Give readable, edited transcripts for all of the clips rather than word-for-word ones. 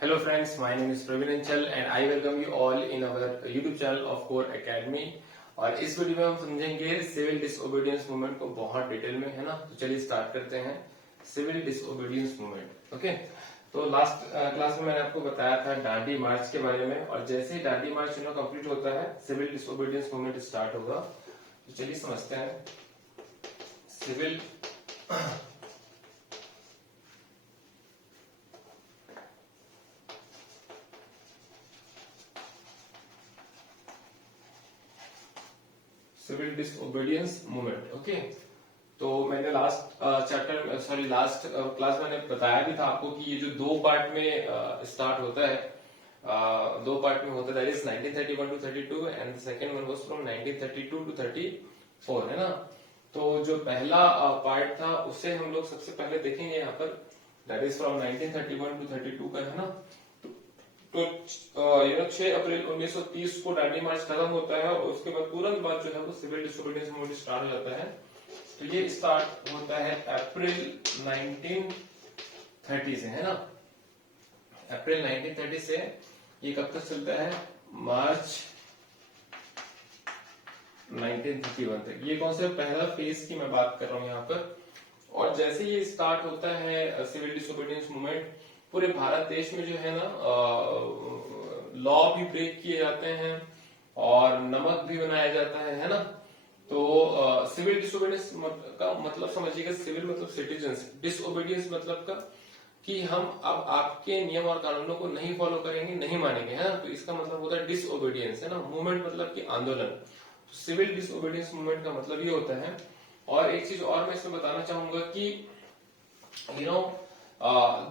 Hello friends, my name is Praveen Anchal and I welcome you all in our YouTube channel of Core Academy। और इस video में हम समझेंगे civil disobedience movement को बहुत detail में, है ना। तो चलिए स्टार्ट करते हैं सिविल डिसओबीडियंस मूवमेंट। ओके, तो लास्ट क्लास में मैंने आपको बताया था डांडी मार्च के बारे में, और जैसे ही डांडी मार्च कंप्लीट होता है सिविल डिसओबीडियंस मूवमेंट स्टार्ट होगा। तो चलिए समझते हैं civil civil disobedience movement. Okay, तो मैंने लास्ट लास्ट क्लास मैंने बताया भी था आपको कि ये जो दो पार्ट में स्टार्ट होता है, दो पार्ट में होता है, that is 1931 to 32 and the second one was from 1932 to 34, है ना। तो जो पहला पार्ट था उसे हम लोग सबसे पहले देखेंगे यहाँ पर, दैट इज फ्रॉम 1931 टू 32 का, है ना। तो 6 अप्रैल 1930 को डांडी मार्च खत्म होता है और उसके बाद तुरंत बाद जो है वो सिविल डिसओबीडियंस मूवमेंट स्टार्ट हो जाता है। तो ये स्टार्ट होता है अप्रैल 1930 से, है ना। अप्रैल 1930 से ये कब तक चलता है, मार्च 1931 तक। ये कौन सा पहला फेज की मैं बात कर रहा हूँ यहाँ पर। और जैसे ये स्टार्ट होता है सिविल डिसओबीडियंस मूवमेंट, पूरे भारत देश में जो है ना लॉ भी ब्रेक किए जाते हैं और नमक भी बनाया जाता है ना। तो सिविल डिसओबीडियंस का मतलब समझिएगा, सिविल मतलब सिटीजन्स, डिसओबीडियंस मतलब का कि हम अब आपके नियम और कानूनों को नहीं फॉलो करेंगे, नहीं मानेंगे, है ना। तो इसका मतलब होता है डिसओबीडियंस, है ना। मूवमेंट मतलब कि आंदोलन। तो सिविल डिसओबीडियंस मूवमेंट का मतलब ये होता है। और एक चीज और मैं इसमें बताना चाहूंगा कि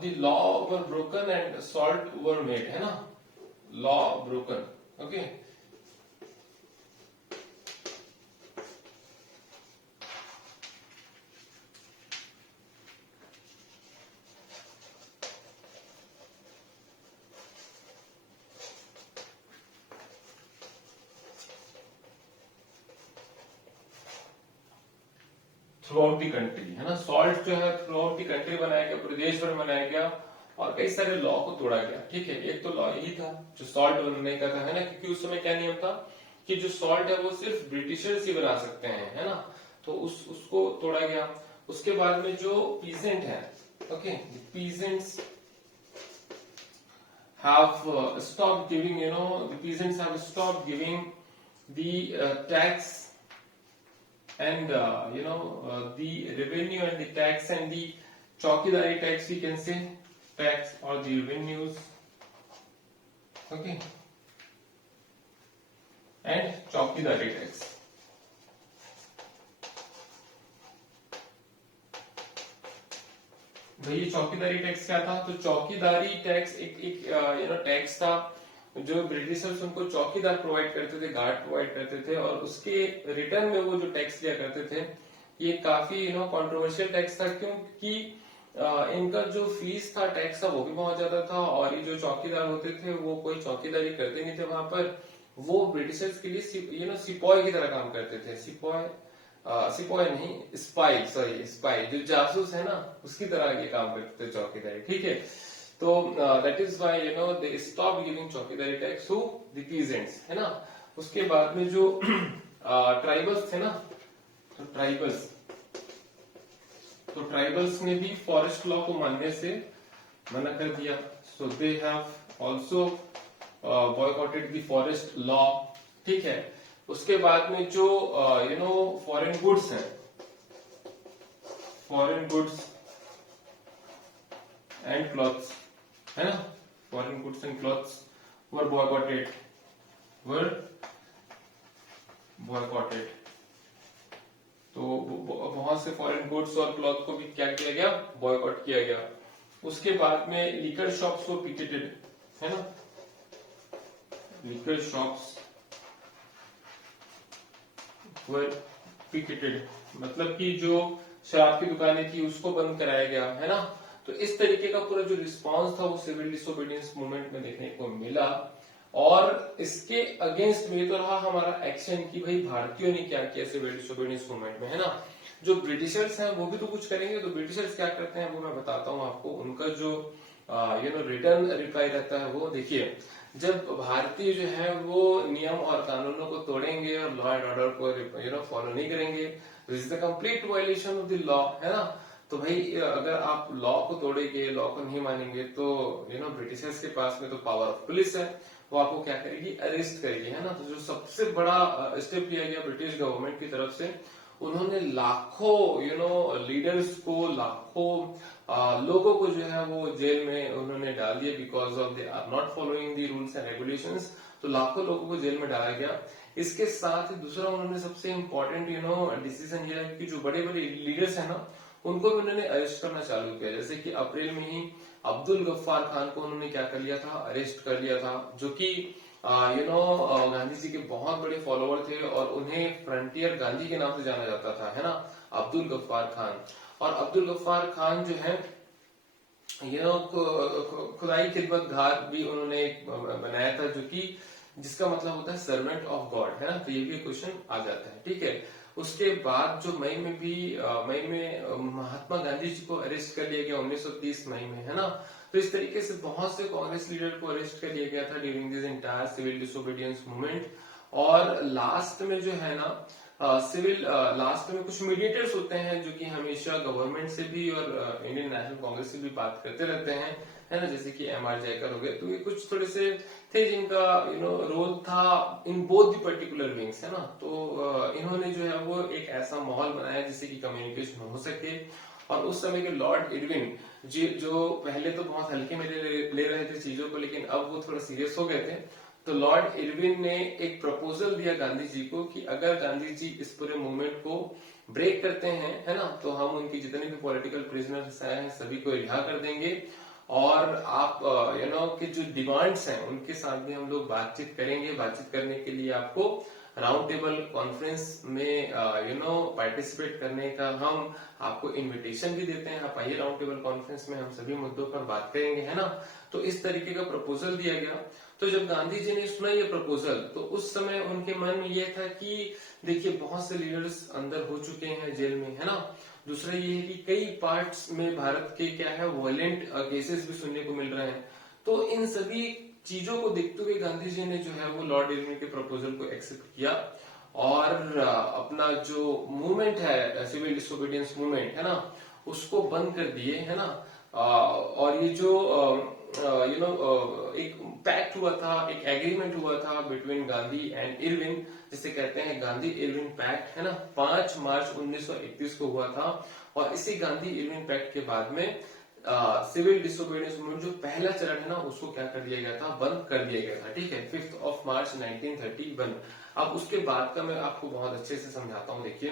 the law were broken and salt were made, है ना। law broken, okay। Through out the country, है ना। सॉल्ट जो है थ्रू आउट दी कंट्री बनाया गया, पूरे देश भर बनाया गया और कई सारे लॉ को तोड़ा गया। ठीक है, एक तो लॉ यही था जो सॉल्ट बनने का था, है ना। क्योंकि उस समय क्या नियम था कि जो सॉल्ट है वो सिर्फ ब्रिटिशर्स ही बना सकते हैं, है ना। तो उसको तोड़ा गया। उसके बाद में जो पीजेंट है, okay, peasants have stopped giving, the peasants have stopped giving the tax and the revenue and the tax and the chaukidari tax, we can say, tax or the revenues, okay, and chaukidari tax। भाई ये चौकीदारी tax क्या था? तो चौकीदारी tax एक tax था जो Britishers उनको चौकीदार प्रोवाइड करते थे, गार्ड प्रोवाइड करते थे, और उसके रिटर्न में वो जो टैक्स लिया करते थे। ये काफी कंट्रोवर्शियल टैक्स था, क्योंकि इनका जो फीस था टैक्स का वो भी बहुत ज्यादा था, और ये जो चौकीदार होते थे वो कोई चौकीदारी करते नहीं थे वहां पर। वो ब्रिटिशर्स के लिए सिपाही की तरह काम करते थे। सिपाही नहीं, स्पाई, सॉरी स्पाई, जो जासूस है ना, उसकी तरह ये काम करते थे चौकीदारी। ठीक है, तो that is why they stop giving चौकीदारी टैक्स टू द पीजेंट्स, है ना। उसके बाद में जो ट्राइबल्स थे ना, तो ट्राइबल्स ने भी फॉरेस्ट लॉ को मानने से मना कर दिया। So they have also boycotted the forest law. ठीक है, उसके बाद में जो फॉरेन गुड्स हैं, फॉरेन गुड्स एंड क्लॉथ्स, है ना, foreign goods and clothes were boycotted, तो बहुत से फॉरेन गुड्स और क्लॉथ को भी क्या किया गया, बॉयकॉट किया गया। उसके बाद में लिकर शॉप्स को पिकेटेड, है ना, लिकर शॉप्स वर पिकेटेड, मतलब कि जो शराब की दुकानें थी उसको बंद कराया गया, है ना। तो इस तरीके का पूरा जो रिस्पांस था वो सिविल डिसोबीडियंस मूवमेंट में देखने को मिला। और इसके अगेंस्ट में तो रहा हमारा एक्शन कि भाई भारतीयों ने क्या किया सिविल डिसोबीडियंस मूवमेंट में, है ना। जो ब्रिटिशर्स हैं वो भी तो कुछ करेंगे, तो ब्रिटिशर्स क्या करते हैं वो मैं बताता हूँ आपको। उनका जो रिटर्न रिप्लाई रहता है वो देखिए, जब भारतीय जो है वो नियम और कानूनों को तोड़ेंगे और लॉ एंड ऑर्डर को फॉलो नहीं करेंगे, this is the complete violation of the law, है ना। तो भाई अगर आप लॉ को तोड़ेंगे, लॉ को नहीं मानेंगे, तो ब्रिटिशर्स के पास में तो पावर ऑफ पुलिस है, वो आपको क्या करेगी, अरेस्ट करेगी, है ना। तो जो सबसे बड़ा स्टेप लिया गया ब्रिटिश गवर्नमेंट की तरफ से, उन्होंने लाखों लीडर्स को, लाखों लोगों को जो है वो जेल में उन्होंने डाल दिया, because of they are not following the rules and regulations. तो लाखों लोगों को जेल में डाला गया। इसके साथ ही दूसरा उन्होंने सबसे इम्पोर्टेंट डिसीजन लिया कि जो बड़े बड़े लीडर्स है ना, उनको भी उन्होंने अरेस्ट करना चालू किया। जैसे कि अप्रैल में ही अब्दुल गफ्फार खान को उन्होंने क्या कर लिया था, अरेस्ट कर लिया था, जो कि गांधी जी के बहुत बड़े फॉलोअर थे और उन्हें फ्रंटियर गांधी के नाम से जाना जाता था, है ना, अब्दुल गफ्फार खान। और अब्दुल गफ्फार खान जो है खुदाई खिदमत गार भी उन्होंने एक बनाया था, जो कि जिसका मतलब होता है सर्वेंट ऑफ गॉड, है ना। तो ये भी क्वेश्चन आ जाता है, ठीक है। उसके बाद जो मई में महात्मा गांधी जी को अरेस्ट कर लिया गया 1930 मई में, है ना। तो इस तरीके से बहुत से कांग्रेस लीडर को अरेस्ट कर लिया गया था during this entire civil disobedience movement. और लास्ट में जो है ना लास्ट में कुछ मीडिएटर्स होते हैं जो कि हमेशा गवर्नमेंट से भी और इंडियन नेशनल कांग्रेस से भी बात करते रहते हैं, है ना, जैसे कि एम.आर. जयकर हो गए। तो ये कुछ थोड़े से थे जिनका रोल था in both the particular wings, है ना। तो इन्होंने जो है वो एक ऐसा माहौल बनाया जिससे कि कम्युनिकेशन हो सके। और उस समय के लॉर्ड इरविन जी, जो पहले तो बहुत हल्के में ले रहे थे चीजों को, लेकिन अब वो थोड़ा सीरियस हो गए थे। तो लॉर्ड इरविन ने एक प्रपोजल दिया गांधी जी को कि अगर गांधी जी इस पूरे मूवमेंट को ब्रेक करते हैं, है ना, तो हम उनकी जितने भी पॉलिटिकल प्रिजनर्स हैं सभी को रिहा कर देंगे, और आप कि जो डिमांड्स हैं उनके साथ भी हम लोग बातचीत करेंगे। बातचीत करने के लिए आपको राउंड टेबल कॉन्फ्रेंस में पार्टिसिपेट करने का हम आपको इनविटेशन भी देते हैं, आप आइए राउंड टेबल कॉन्फ्रेंस में, हम सभी मुद्दों पर बात करेंगे, है ना। तो इस तरीके का प्रपोजल दिया गया। तो जब गांधी जी ने सुना ये प्रपोजल, तो उस समय उनके मन में यह था कि देखिए बहुत से लीडर्स अंदर हो चुके हैं जेल में, है ना। दूसरा ये है कि कई पार्ट्स में भारत के क्या है वायलेंट केसेस भी सुनने को मिल रहे हैं। तो इन सभी चीजों को देखते हुए गांधी जी ने जो है वो लॉर्ड इरविन के प्रपोजल को एक्सेप्ट किया और अपना जो मूवमेंट है सिविल डिसोबीडियंस मूवमेंट, है ना, उसको बंद कर दिए, है ना। और ये जो एक पैक्ट हुआ था, एक एग्रीमेंट हुआ था बिटवीन गांधी एंड इरविन, जिसे कहते हैं गांधी इरविन पैक्ट, है ना, 5 मार्च 1931 को हुआ था। और इसी गांधी इरविन पैक्ट के बाद में सिविल डिसोबीडियंस मूवमेंट जो पहला चरण है ना, उसको क्या कर दिया गया था, बंद कर दिया गया था, ठीक है, 5 मार्च 1931। अब उसके बाद का मैं आपको बहुत अच्छे से समझाता हूँ। देखिए,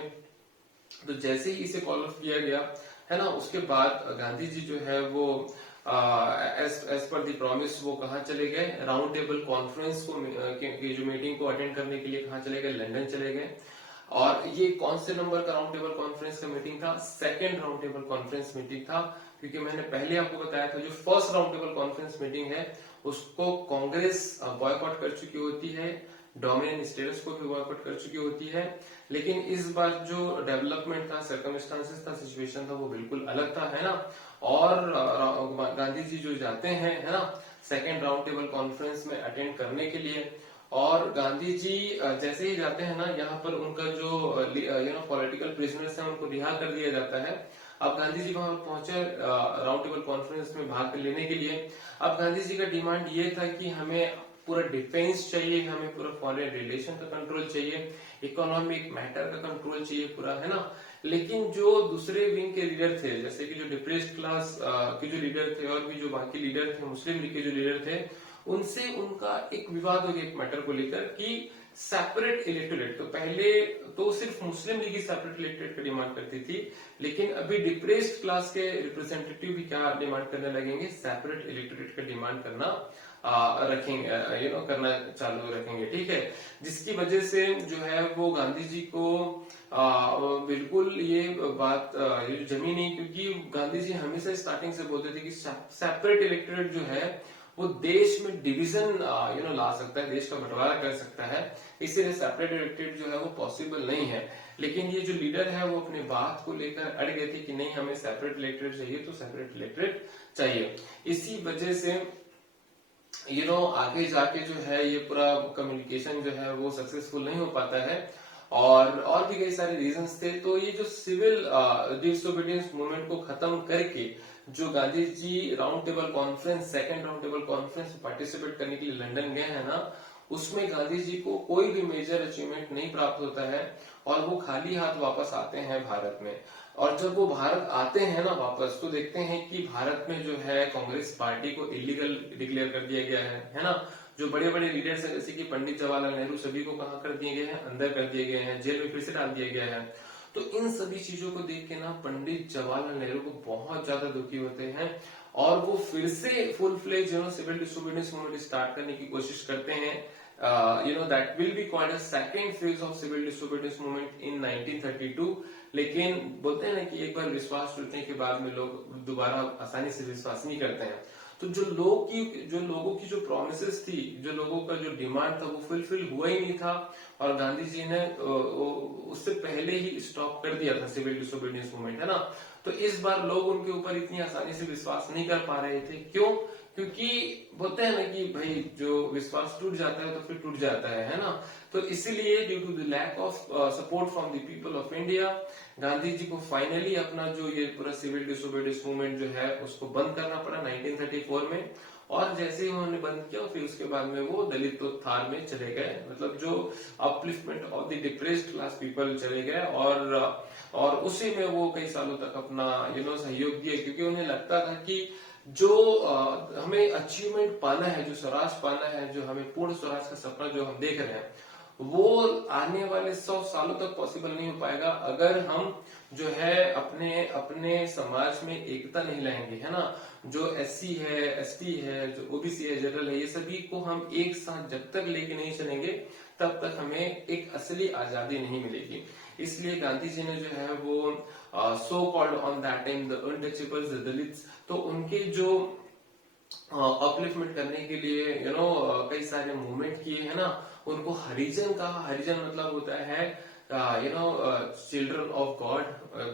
तो जैसे ही इसे कॉल ऑफ किया गया, है ना, उसके बाद गांधी जी जो है वो एज पर दी प्रॉमिस वो कहाँ चले गए, राउंड टेबल कॉन्फ्रेंस को की जो मीटिंग को अटेंड करने के लिए कहाँ चले गए, लंदन चले गए। और ये कौन से नंबर का राउंड टेबल कॉन्फ्रेंस का मीटिंग था, second round table conference meeting था। क्योंकि मैंने पहले आपको बताया था जो first round table conference meeting है उसको कांग्रेस बॉयकॉट कर चुकी होती है, डोमिनियन स्टेट्स को भी बॉयकॉट कर चुकी होती है। लेकिन इस बार जो डेवलपमेंट था, सर्कमस्टांसेस था, सिचुएशन था, वो बिल्कुल अलग था, है ना। और गांधी जी जो जाते हैं, है ना, सेकेंड राउंड टेबल कॉन्फ्रेंस में अटेंड करने के लिए। और गांधी जी जैसे ही जाते हैं ना, यहाँ पर उनका जो पॉलिटिकल प्रिजनर्स हैं उनको रिहा कर दिया जाता है। अब गांधी जी वहां पहुंचे राउंड टेबल कॉन्फ्रेंस में भाग लेने के लिए। अब गांधी जी का डिमांड ये था कि हमें पूरा डिफेंस चाहिए, हमें पूरा फॉरेन रिलेशन का कंट्रोल चाहिए, इकोनॉमिक मैटर का कंट्रोल चाहिए पूरा, है ना। लेकिन जो दूसरे विंग के लीडर थे, जैसे कि जो डिप्रेस्ड क्लास के जो लीडर थे और भी जो बाकी लीडर थे, मुस्लिम लीग के जो लीडर थे, उनसे उनका एक विवाद हो गया एक मैटर को लेकर कि सेपरेट इलेक्टोरेट। तो पहले तो सिर्फ मुस्लिम लीग ही सेपरेट इलेक्टोरेट का डिमांड करती थी, लेकिन अभी डिप्रेस्ड क्लास के रिप्रेजेंटेटिव भी क्या डिमांड करने लगेंगे, सेपरेट इलेक्टोरेट का डिमांड करना रखेंगे, करना चालू रखेंगे, ठीक है। जिसकी वजह से जो है वो गांधी जी को बिल्कुल ये बात जमी नहीं, क्योंकि गांधी जी हमेशा स्टार्टिंग से बोलते थे कि सेपरेट इलेक्टोरेट जो है वो देश में डिवीजन ला सकता है, देश का बंटवारा कर सकता है, इसीलिए सेपरेट इलेक्टोरेट जो है वो पॉसिबल नहीं है। लेकिन ये जो लीडर है वो अपने बात को लेकर अड़ गए थे कि नहीं, हमें सेपरेट इलेक्टोरेट चाहिए तो सेपरेट इलेक्टोरेट चाहिए। इसी वजह से आगे जाके जो है ये पूरा कम्युनिकेशन जो है वो सक्सेसफुल नहीं हो पाता है, और भी कई सारे रीजंस थे। तो ये जो सिविल डिसोबीडियंस मूवमेंट को खत्म करके जो Gandhi ji round table conference, second round table conference में पार्टिसिपेट करने के लिए लंदन गए हैं ना, उसमें गांधी जी को कोई भी मेजर अचीवमेंट नहीं प्राप्त होता है और वो खाली हाथ वापस आते हैं भारत में। और जब वो भारत आते हैं ना वापस, तो देखते हैं कि भारत में जो है कांग्रेस पार्टी को इलीगल डिक्लेयर कर दिया गया है ना। जो बड़े बड़े लीडर्स हैं जैसे कि पंडित जवाहरलाल नेहरू, सभी को कहाँ कर दिए गए हैं, अंदर कर दिए गए हैं, जेल में फिर से डाल दिया गया है। तो इन सभी चीजों को देख के ना पंडित जवाहरलाल नेहरू को बहुत ज्यादा दुखी होते हैं और वो फिर से full fledge civil disobedience movement start करने की कोशिश करते हैं। that will be called a second phase of civil disobedience movement in 1932। लेकिन बोलते हैं ना कि एक बार विश्वास टूटने के बाद में लोग दोबारा आसानी से विश्वास नहीं करते हैं। तो जो लोगों की जो प्रोमिसेस थी, जो लोगों का जो डिमांड था, वो फुलफिल हुआ ही नहीं था और गांधी जी ने उससे पहले ही स्टॉप कर दिया था सिविल डिसोबीडियंस मूवमेंट, है ना। तो इस बार लोग उनके ऊपर इतनी आसानी से विश्वास नहीं कर पा रहे थे। क्यों? क्योंकि बोलते हैं ना कि भाई जो विश्वास टूट जाता है तो फिर टूट जाता है ना। तो इसीलिए due to the lack of support from the people of India, Gandhi ji को फाइनली अपना जो ये पूरा सिविल डिसोबीडियंस मूवमेंट जो है उसको बंद करना पड़ा 1934 में। और जैसे ही उन्होंने बंद किया फिर उसके बाद में वो दलित उत्थान में चले गए, मतलब जो upliftment of the depressed class people चले गए और उसी में वो कई सालों तक अपना सहयोग दिया, क्योंकि उन्हें लगता था कि जो हमें अचीवमेंट पाना है, जो स्वराज पाना है, जो हमें पूर्ण स्वराज का सपना जो हम देख रहे हैं, वो आने वाले 100 सालों तक पॉसिबल नहीं हो पाएगा अगर हम जो है अपने अपने समाज में एकता नहीं लाएंगे, है ना। जो एससी है, एसटी है, जो ओबीसी है, जनरल है, ये सभी को हम एक साथ जब तक लेके नहीं चलेंगे तब तक हमें एक असली आजादी नहीं मिलेगी। इसलिए गांधी जी ने जो है वो so called on that time the untouchables, the Dalits, तो उनके जो अपलिफ्टमेंट करने के लिए कई सारे मूवमेंट किए है ना। उनको हरिजन कहा। हरिजन मतलब होता है चिल्ड्रन ऑफ गॉड,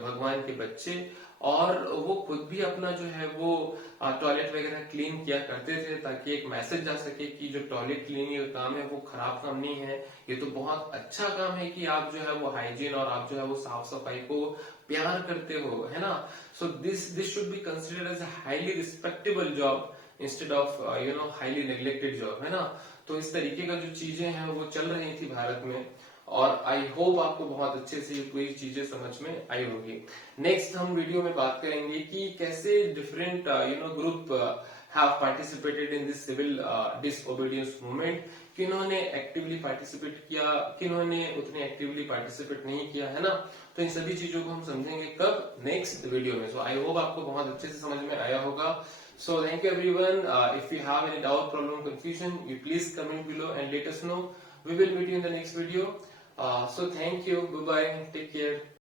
भगवान के बच्चे। और वो खुद भी अपना जो है वो टॉयलेट वगैरह क्लीन किया करते थे ताकि एक मैसेज जा सके कि जो टॉयलेट क्लीनिंग का काम है वो खराब काम नहीं है, ये तो बहुत अच्छा काम है कि आप जो है वो हाइजीन और आप जो है वो साफ सफाई को प्यार करते हो, है ना। So this should be considered as a highly respectable job instead of highly neglected job, है ना। तो इस तरीके का जो चीजें हैं वो चल रही थी भारत में और आई होप आपको बहुत अच्छे से ये पूरी चीजें समझ में आई होगी। नेक्स्ट हम वीडियो में बात करेंगे कि कैसे different group have participated in this civil disobedience movement, किन्होंने एक्टिवली पार्टिसिपेट किया, किन्होंने उतने एक्टिवली पार्टिसिपेट नहीं किया, है ना। तो इन सभी चीजों को हम समझेंगे कब, नेक्स्ट वीडियो में। सो आई होप आपको बहुत अच्छे से समझ में आया होगा। So thank you everyone. If you have any doubt, problem, confusion, you please comment below and let us know. We will meet you in the next video. So thank you. Bye bye. Take care.